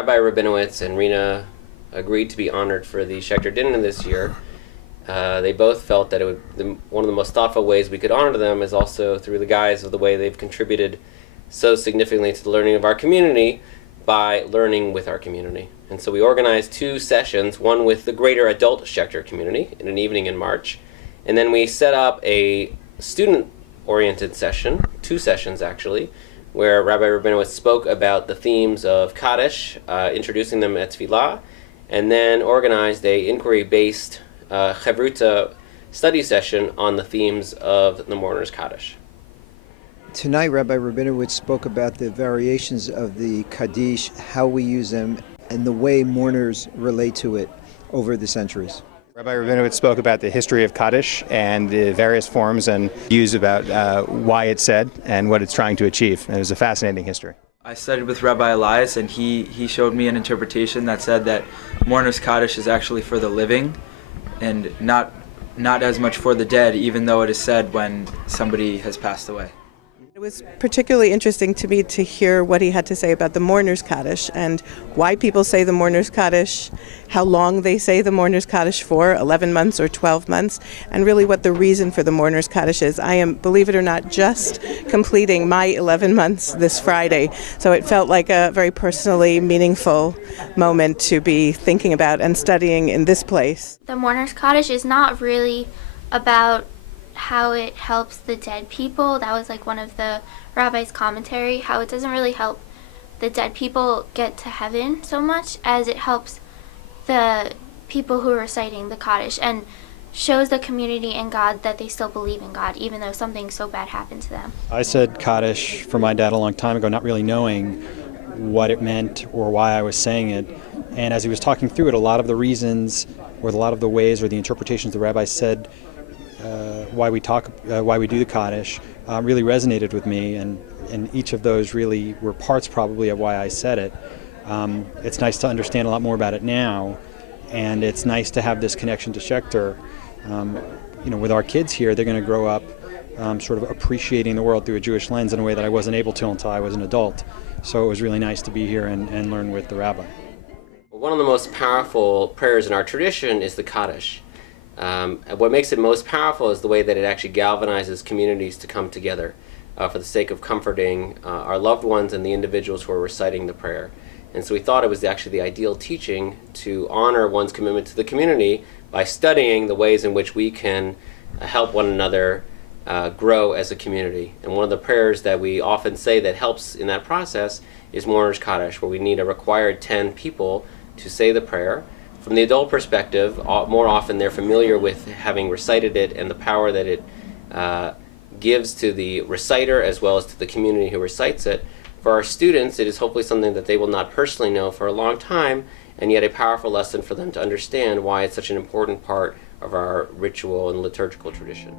Rabbi Rabinowitz and Rena agreed to be honored for the Schechter Dinner this year, they both felt that one of the most thoughtful ways we could honor them is also through the guise of the way they've contributed so significantly to the learning of our community by learning with our community. And so we organized 2 sessions, one with the greater adult Schechter community in an evening in March, and then we set up a student-oriented session, 2 sessions actually, where Rabbi Rabinowitz spoke about the themes of Kaddish, introducing them at Tefillah, and then organized a inquiry-based Chavruta study session on the themes of the mourner's Kaddish. Tonight, Rabbi Rabinowitz spoke about the variations of the Kaddish, how we use them, and the way mourners relate to it over the centuries. Rabbi Rabinowitz spoke about the history of Kaddish and the various forms and views about why it's said and what it's trying to achieve. And it was a fascinating history. I studied with Rabbi Elias, and he showed me an interpretation that said that mourner's Kaddish is actually for the living and not as much for the dead, even though it is said when somebody has passed away. It was particularly interesting to me to hear what he had to say about the mourner's Kaddish and why people say the mourner's Kaddish, how long they say the mourner's Kaddish for, 11 months or 12 months, and really what the reason for the mourner's Kaddish is. I am, believe it or not, just completing my 11 months this Friday, so it felt like a very personally meaningful moment to be thinking about and studying in this place. The mourner's Kaddish is not really about how it helps the dead people. That was like one of the rabbi's commentary, how it doesn't really help the dead people get to heaven so much as it helps the people who are reciting the Kaddish and shows the community and God that they still believe in God even though something so bad happened to them. I said Kaddish for my dad a long time ago, not really knowing what it meant or why I was saying it. And as he was talking through it, a lot of the reasons or a lot of the ways or the interpretations the rabbi said why we do the Kaddish really resonated with me, and each of those really were parts probably of why I said it. It's nice to understand a lot more about it now, and it's nice to have this connection to Schechter. With our kids here, they're going to grow up sort of appreciating the world through a Jewish lens in a way that I wasn't able to until I was an adult. So it was really nice to be here and learn with the rabbi. One of the most powerful prayers in our tradition is the Kaddish. What makes it most powerful is the way that it actually galvanizes communities to come together for the sake of comforting our loved ones and the individuals who are reciting the prayer. And so we thought it was actually the ideal teaching to honor one's commitment to the community by studying the ways in which we can help one another grow as a community. And one of the prayers that we often say that helps in that process is Mourner's Kaddish, where we need a required 10 people to say the prayer. From the adult perspective, more often they're familiar with having recited it and the power that it gives to the reciter as well as to the community who recites it. For our students, it is hopefully something that they will not personally know for a long time, and yet a powerful lesson for them to understand why it's such an important part of our ritual and liturgical tradition.